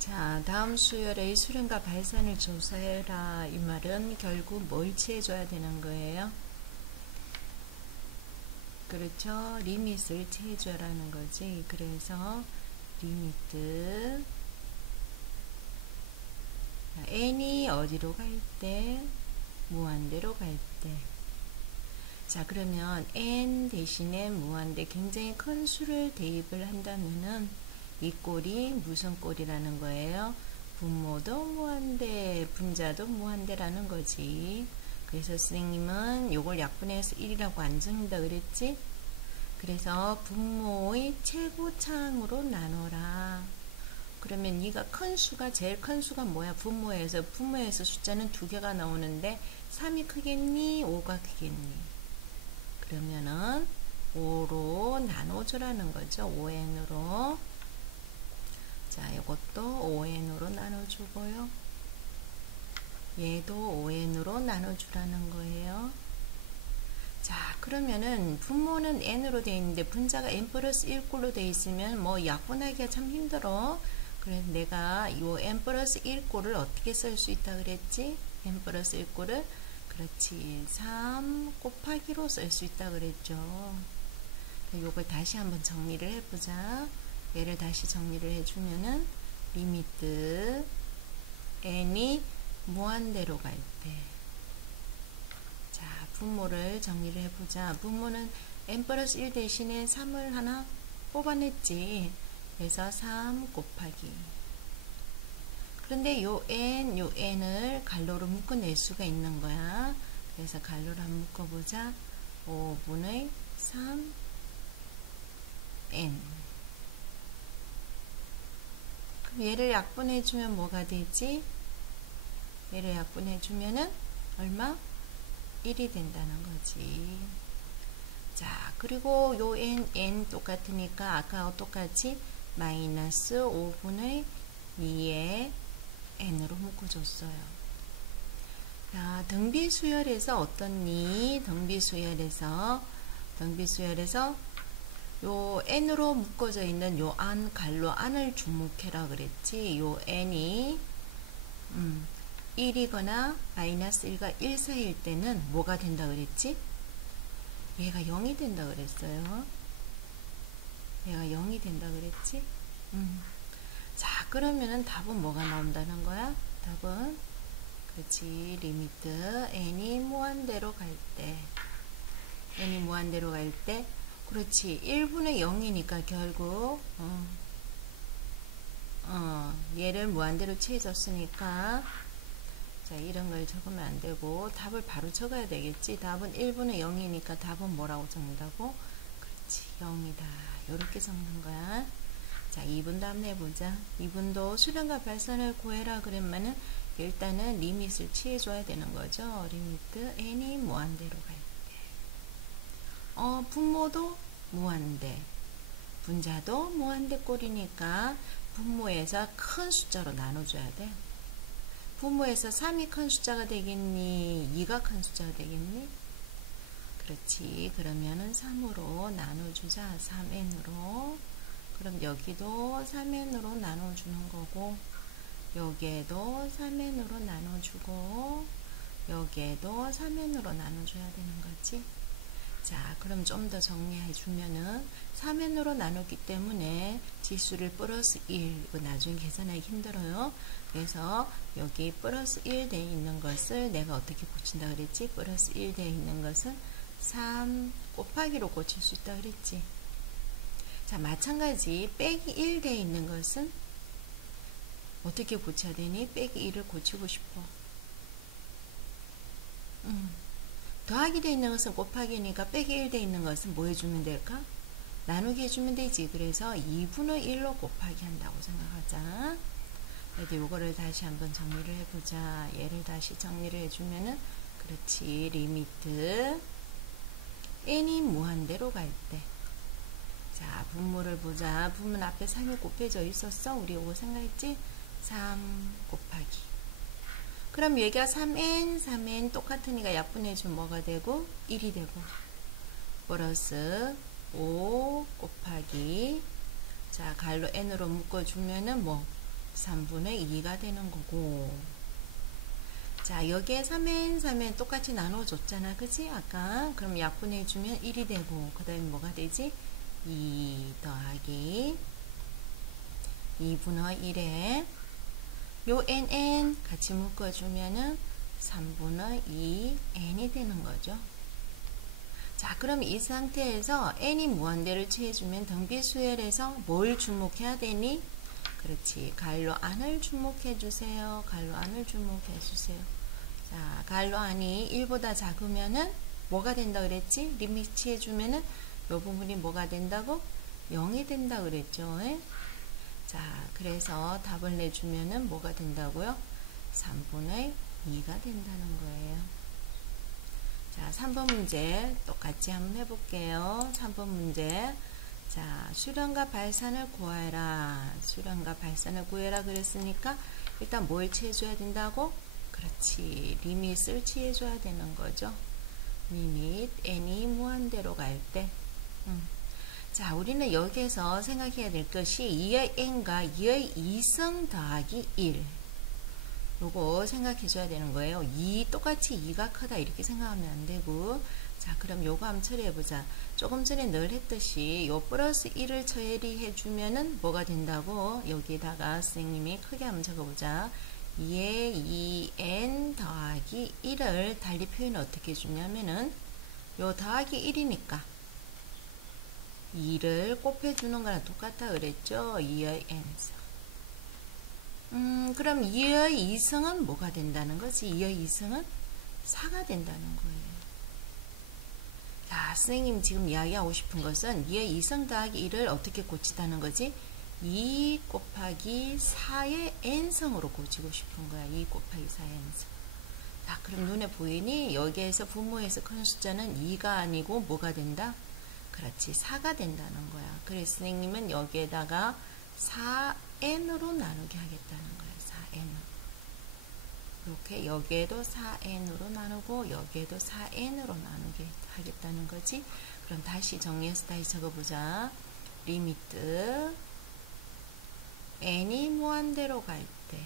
자, 다음 수열의 수렴과 발산을 조사해라. 이 말은 결국 뭘 취해줘야 되는 거예요? 그렇죠. 리밋을 취해줘라는 거지. 그래서 리미트 n이 어디로 갈 때? 무한대로 갈 때. 자, 그러면 n 대신에 무한대 굉장히 큰 수를 대입을 한다면은 이 꼴이 무슨 꼴이라는 거예요? 분모도 무한대, 분자도 무한대라는 거지. 그래서 선생님은 요걸 약분해서 1이라고 안 적는다 그랬지? 그래서 분모의 최고차항으로 나눠라. 그러면 네가 큰 수가, 제일 큰 수가 뭐야? 분모에서 숫자는 2개가 나오는데 3이 크겠니? 5가 크겠니? 그러면은 5로 나눠주라는 거죠. 5n으로. 자, 이것도 5n으로 나눠주고요. 얘도 5n으로 나눠주라는 거예요. 자, 그러면은 분모는 n으로 되어 있는데 분자가 n 플러스 1꼴로 되어 있으면 뭐 약분하기가 참 힘들어. 그래서 내가 이 n 플러스 1꼴을 어떻게 쓸 수 있다 그랬지? n 플러스 1꼴을 그렇지 3 곱하기로 쓸 수 있다 그랬죠. 요걸 다시 한번 정리를 해보자. 얘를 다시 정리를 해주면은 리미트 n이 무한대로 갈 때. 자, 분모를 정리를 해보자. 분모는 n 플러스 1 대신에 3을 하나 뽑아냈지. 그래서 3 곱하기. 그런데 요 n을 갈로로 묶어낼 수가 있는 거야. 그래서 갈로로 한번 묶어보자. 5분의 3n. 그럼 얘를 약분해주면 뭐가 되지? 얘를 약분해주면은 얼마? 1이 된다는 거지. 자, 그리고 요 n 똑같으니까 아까와 똑같이 마이너스 5분의 2에 n으로 묶어줬어요. 자, 등비수열에서 어떻니? 등비수열에서 요 n으로 묶어져 있는 요 안, 갈로 안을 주목해라 그랬지. 요 n이 1이거나 마이너스 1과 1 사이일 때는 뭐가 된다 그랬지? 얘가 0이 된다 그랬어요. 얘가 0이 된다 그랬지? 자, 그러면은 답은 뭐가 나온다는 거야? 답은 그렇지. 리미트 n이 무한대로 갈 때. n이 무한대로 갈 때 그렇지. 1분의 0이니까 결국 얘를 무한대로 취해줬으니까 자, 이런 걸 적으면 안 되고 답을 바로 적어야 되겠지. 답은 1분의 0이니까 답은 뭐라고 적는다고? 그렇지. 0이다. 이렇게 적는 거야. 자, 2분도 한번 해보자. 2분도 수렴과 발산을 구해라 그러면은 일단은 리밋을 취해줘야 되는 거죠. 리미트 n이 무한대로 갈 때. 분모도 무한대, 분자도 무한대 꼴이니까 분모에서 큰 숫자로 나눠줘야 돼. 분모에서 3이 큰 숫자가 되겠니? 2가 큰 숫자가 되겠니? 그렇지. 그러면은 3으로 나눠주자. 3n으로. 그럼 여기도 3n으로 나눠주는 거고, 여기에도 3n으로 나눠주고, 여기에도 3n으로 나눠줘야 되는 거지. 자, 그럼 좀 더 정리해 주면은 3n으로 나눴기 때문에 지수를 플러스 1, 이거 나중에 계산하기 힘들어요. 그래서 여기 플러스 1 되어 있는 것을 내가 어떻게 고친다 그랬지? 플러스 1 되어 있는 것은 3 곱하기로 고칠 수 있다 그랬지. 자, 마찬가지 빼기 1 되어 있는 것은 어떻게 고쳐야 되니? 빼기 1을 고치고 싶어. 더하기 되어 있는 것은 곱하기니까 빼기 1 되어 있는 것은 뭐 해주면 될까? 나누기 해주면 되지. 그래서 2분의 1로 곱하기 한다고 생각하자. 그래도 요거를 다시 한번 정리를 해보자. 얘를 다시 정리를 해주면은 그렇지. 리미트 n이 무한대로 갈 때. 자, 분모를 보자. 분모는 앞에 3이 곱해져 있었어. 우리 요거 생각했지? 3 곱하기. 그럼 얘가 3n 똑같으니까 약분해주면 뭐가 되고? 1이 되고. 플러스 5 곱하기. 자, 갈로 n으로 묶어주면은 뭐? 3분의 2가 되는 거고. 자, 여기에 3n, 3n 똑같이 나눠줬잖아. 그치? 아까. 그럼 약분해주면 1이 되고, 그 다음에 뭐가 되지? 2 더하기 2분의 1에 요 nn 같이 묶어주면은 3분의 2n이 되는 거죠. 자, 그럼 이 상태에서 n이 무한대를 취해주면 등비수열에서 뭘 주목해야 되니? 그렇지. 가로 안을 주목해주세요. 가로 안을 주목해주세요. 자, 가로 안이 1보다 작으면은 뭐가 된다 그랬지? 리미트 취해주면은 요 부분이 뭐가 된다고? 0이 된다 그랬죠. 에? 자, 그래서 답을 내주면은 뭐가 된다고요? 3분의 2가 된다는 거예요. 자, 3번 문제 똑같이 한번 해볼게요. 3번 문제. 자, 수렴과 발산을 구하라. 수렴과 발산을 구해라 그랬으니까 일단 뭘 취해줘야 된다고? 그렇지. 리밋을 취해줘야 되는 거죠. 리밋 n이 무한대로 갈 때. 자, 우리는 여기에서 생각해야 될 것이 2의 n과 2의 2성 더하기 1. 요거 생각해 줘야 되는 거예요. 2 똑같이 2가 크다 이렇게 생각하면 안 되고. 자, 그럼 요거 한번 처리해 보자. 조금 전에 늘 했듯이 요 플러스 1을 처리해 주면은 뭐가 된다고? 여기다가 선생님이 크게 한번 적어 보자. 2의 2n 더하기 1을 달리 표현을 어떻게 해주냐면은 요 더하기 1이니까 2를 곱해주는 거랑 똑같다 그랬죠? 2의 n성. 그럼 2의 2승은 뭐가 된다는 거지? 2의 2승은 4가 된다는 거예요. 자, 선생님 지금 이야기하고 싶은 것은 2의 2승 더하기 1을 어떻게 고치다는 거지? 2 곱하기 4의 n성으로 고치고 싶은 거야. 2 곱하기 4의 n성. 자, 그럼 눈에 보이니? 여기에서 분모에서 큰 숫자는 2가 아니고 뭐가 된다? 그렇지. 4가 된다는 거야. 그래서 선생님은 여기에다가 4n으로 나누게 하겠다는 거예요. 4n으로. 이렇게 여기에도 4n으로 나누고 여기에도 4n으로 나누게 하겠다는 거지. 그럼 다시 정리해서 다시 적어보자. 리미트 n이 무한대로 갈 때.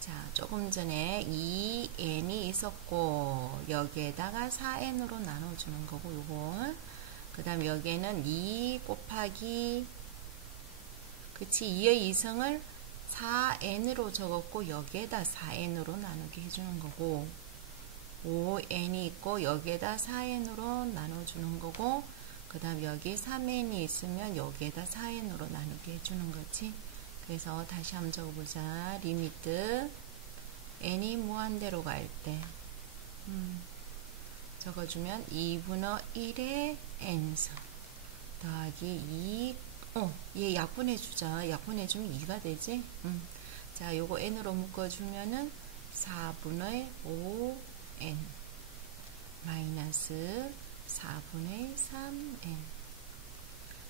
자, 조금 전에 2n이 있었고 여기에다가 4n으로 나눠주는 거고 요거. 그 다음 여기에는 2 곱하기 그치 2의 2승을 4n으로 적었고 여기에다 4n으로 나누게 해주는 거고 5n이 있고 여기에다 4n으로 나눠주는 거고 그 다음 여기 3n이 있으면 여기에다 4n으로 나누게 해주는 거지. 그래서 다시 한번 적어보자. 리미트 n이 무한대로 갈 때 적어주면 2분의 1의 n승 더하기 2 얘 약분해주자. 약분해주면 2가 되지? 자, 요거 n으로 묶어주면은 4분의 5n 마이너스 4분의 3n.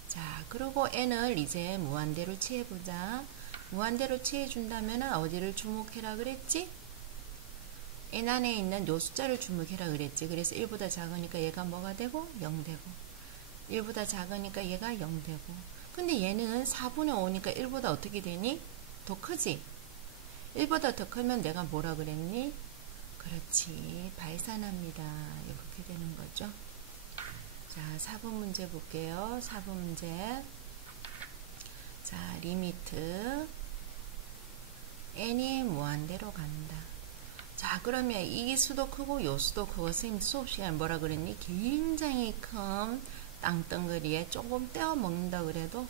자, 그리고 n을 이제 무한대로 취해보자. 무한대로 취해준다면 어디를 주목해라 그랬지? n 안에 있는 요 숫자를 주목해라 그랬지. 그래서 1보다 작으니까 얘가 뭐가 되고? 0 되고 1보다 작으니까 얘가 0 되고 근데 얘는 4분의 5니까 1보다 어떻게 되니? 더 크지? 1보다 더 크면 내가 뭐라 그랬니? 그렇지. 발산합니다. 이렇게 되는 거죠. 자, 4번 문제 볼게요. 4번 문제. 자, 리미트 n이 무한대로 간다. 자, 그러면 이 수도 크고 요 수도 크고 선생님 수업 시간에 뭐라 그랬니? 굉장히 큰 땅덩어리에 조금 떼어 먹는다 그래도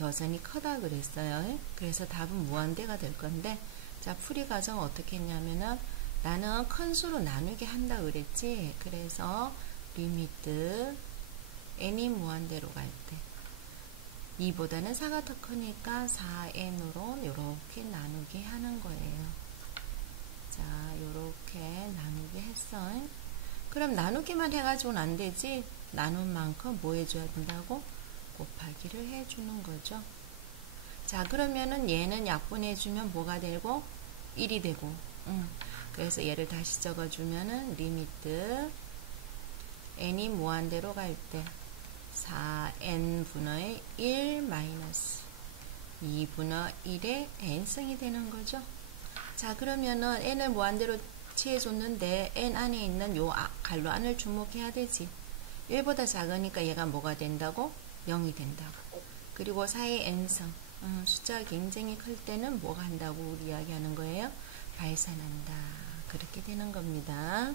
여전히 크다 그랬어요. 그래서 답은 무한대가 될 건데 자, 풀이 과정 어떻게 했냐면은 나는 큰 수로 나누게 한다 그랬지. 그래서 리미트 n이 무한대로 갈 때 2보다는 4가 더 크니까 4n으로 이렇게 나누게 하는 거예요. 자, 요렇게 나누게 했어. 그럼 나누기만 해가지고는 안 되지. 나눈 만큼 뭐 해줘야 된다고? 곱하기를 해주는 거죠. 자, 그러면은 얘는 약분해주면 뭐가 되고? 1이 되고. 그래서 얘를 다시 적어주면은 리미트 n이 무한대로 갈 때 4n분의 1 마이너스 2분의 1의 n승이 되는 거죠. 자, 그러면은 n을 무한대로 취해줬는데 n 안에 있는 요 괄호 안을 주목해야 되지. 1보다 작으니까 얘가 뭐가 된다고? 0이 된다고. 그리고 4의 n승. 숫자가 굉장히 클 때는 뭐가 한다고 우리 이야기하는 거예요? 발산한다. 그렇게 되는 겁니다.